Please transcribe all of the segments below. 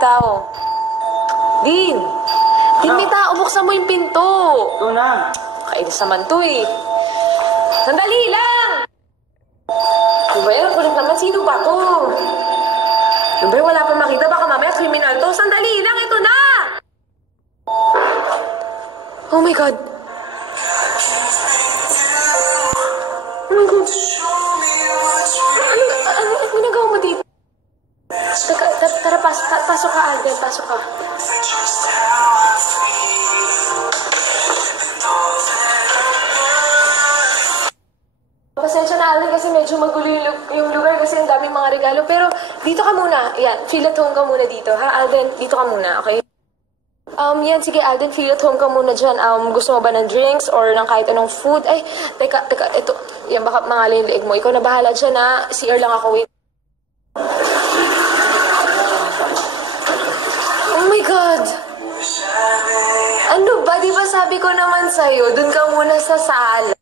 tao. Din! Din, may tao. Buksan mo yung pinto. Ito na. Kainis naman to eh. Sandali lang! Diba yan? Kulit naman. Sino ba to? Diba wala pa makita? Baka mamaya kriminal to. Sandali lang! Ito na! Oh my God! Oh my God! Ano ginagawa mo dito? Tara, pasok ka, Alden. Pasok ka. Pasensya na, Alden, kasi medyo magulo yung lugar kasi ang daming mga regalo. Pero dito ka muna. Yan, feel at home ka muna dito. Ha, Alden? Dito ka muna, okay? Yan, sige, Alden, feel at home ka muna dyan. Gusto mo ba ng drinks or ng kahit anong food? Ay, teka, ito. Yan, baka mangalay yung leeg mo. Ikaw na bahala dyan, ha? CR lang ako, wait. Oh my God! Ano ba? Di ba sabi ko naman sa'yo, dun ka muna sa sala.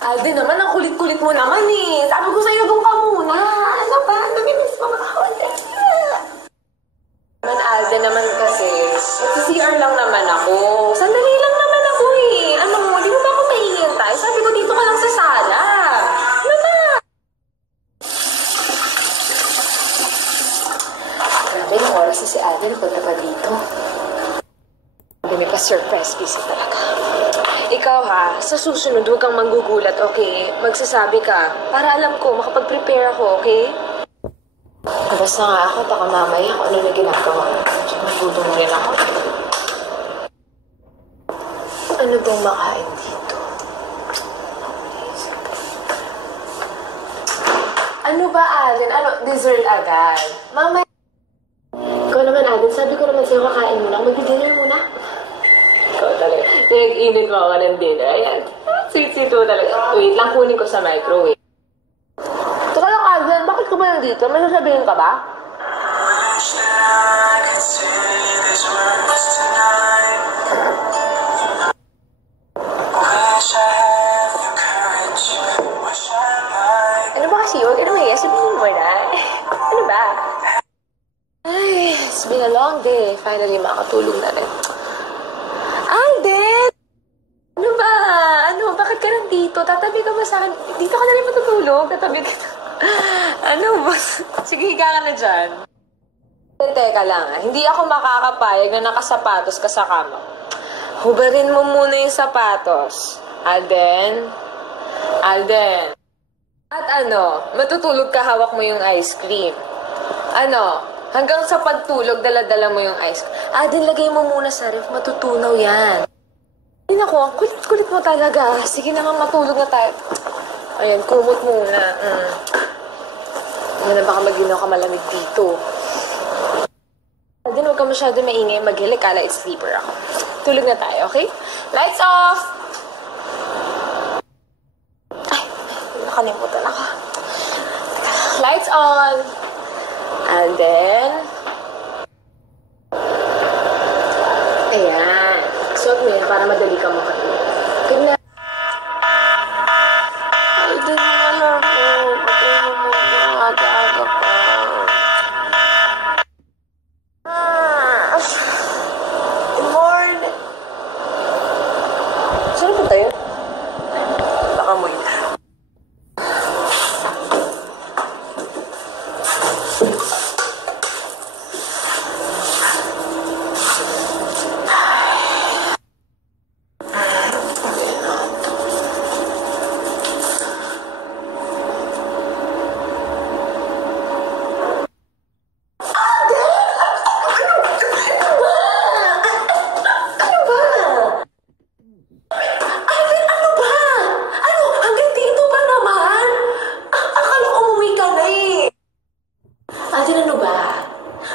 Alden naman, ang kulit-kulit mo naman eh. Sabi ko sa'yo, dun ka muna. Ano ba? Namimiss mo mga Alden. Alden naman kasi, CR lang naman ako. Sandali lang naman ako eh. Ano mo, di mo ba ako mahihintay? Sabi ko, dito ka lang sa sala. Ano ba? Grabe, ng oras na si Alden, punta pa dito. May pa-surprise visit talaga. Ikaw ha, sa susunod huwag kang manggugulat, okay? Magsasabi ka, para alam ko, makapag-prepare ako, okay? Basta nga ako, baka mamaya kung ano na ginagawa. Magutom rin ako. Ano bang makain dito? Ano ba, Alden? Ano, dessert agad? Mamaya. Ikaw naman, Alden, sabi ko naman sa'yo, kakain muna. Mag-dinner muna. Ikaw talaga. Nag-init mo ako ng dinner. Ayan. Sweet-sweet mo talaga. Wait lang, kunin ko sa microwave. Teka lang, Alden. Bakit ka ba nandito? May sasabihin ka ba? Ano ba kasi? Huwag ka naman iya. Sabihin mo na. Ano ba? Ay, it's been a long day. Finally, makatulog na rin. Alden! Ano ba? Ano? Bakit ka nandito? Tatabi ka ba sa akin? Dito ka na rin matutulog? Tatabi ka. Ano ba? Sige, higa ka na dyan. Teka lang Hindi ako makakapayag na nakasapatos ka sa kama. Hubarin mo muna yung sapatos. Alden? Alden? At ano? Matutulog ka, hawak mo yung ice cream. Ano? Hanggang sa pagtulog, dala-dala mo yung ice cream. Alden, lagay mo muna sa ref. Matutunaw yan. Ay, naku, ang kulit-kulit mo talaga. Sige naman, matulog na tayo. Ayan, kumot muna. Ano na, baka maginaw ka malamig dito. Alden, huwag ka masyado maingay. Maghilik, kala sleeper ako. Tulog na tayo, okay? Lights off! Ay, nakalimutan ako. Lights on! Alden. Ayan. Suot mo yun para madali ka makatulog. Good night. Alden, wala ko. Patay mo mo yung aga-aga pa. Good morning. Saan po tayo? Baka mo yun.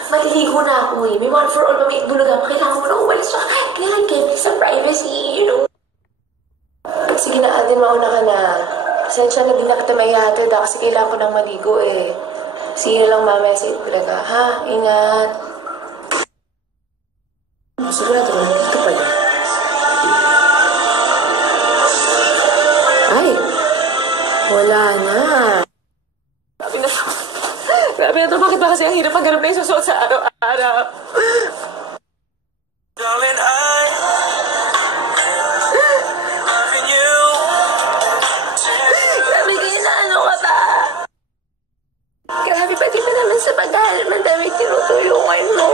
Maliligo na ako eh. May one for all pa may bulugan. Kailangan mo na umalis siya. Kailangan give me some privacy, you know. Sige na, Alden, mauna ka na. Pasensya na din na kita maihatid kasi kailangan ko nang maligo eh. Sige na lang mamaya sa itbulaga. Ha? Ingat. Sigurado ko na ito pala. Ay! Wala na. Grabe na to? Bakit ba kasi ang hirap maghanap na isusuot sa araw-araw? Darling, I'm loving you. Sabi kayo na ano ka ba? Grabe, pati pa naman sa paghahanap ng damit tinutulungan mo.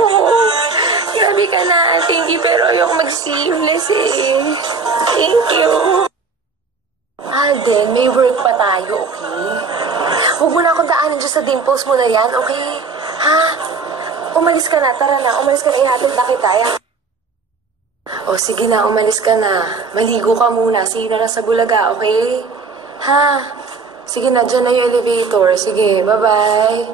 Grabe ka na, thank you, pero ayoko mag-sleeveless eh. Thank you. Alden, may work pa tayo, okay? Huwag mo na akong daanan dyan sa dimples mo na yan, okay? Ha? Umalis ka na, tara na. Umalis ka na, ihatid na kita. O, sige na, umalis ka na. Maligo ka muna. Sige na sa Bulaga, okay? Ha? Sige na, dyan na yung elevator. Sige, bye-bye.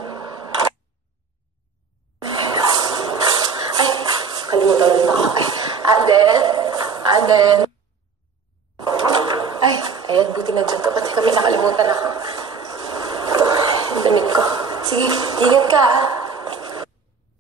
Ay, kalimutan ulit ako. Ay, Alden? Alden? Ay, ayan, buti na dyan to. Pati kami nakalimutan ako.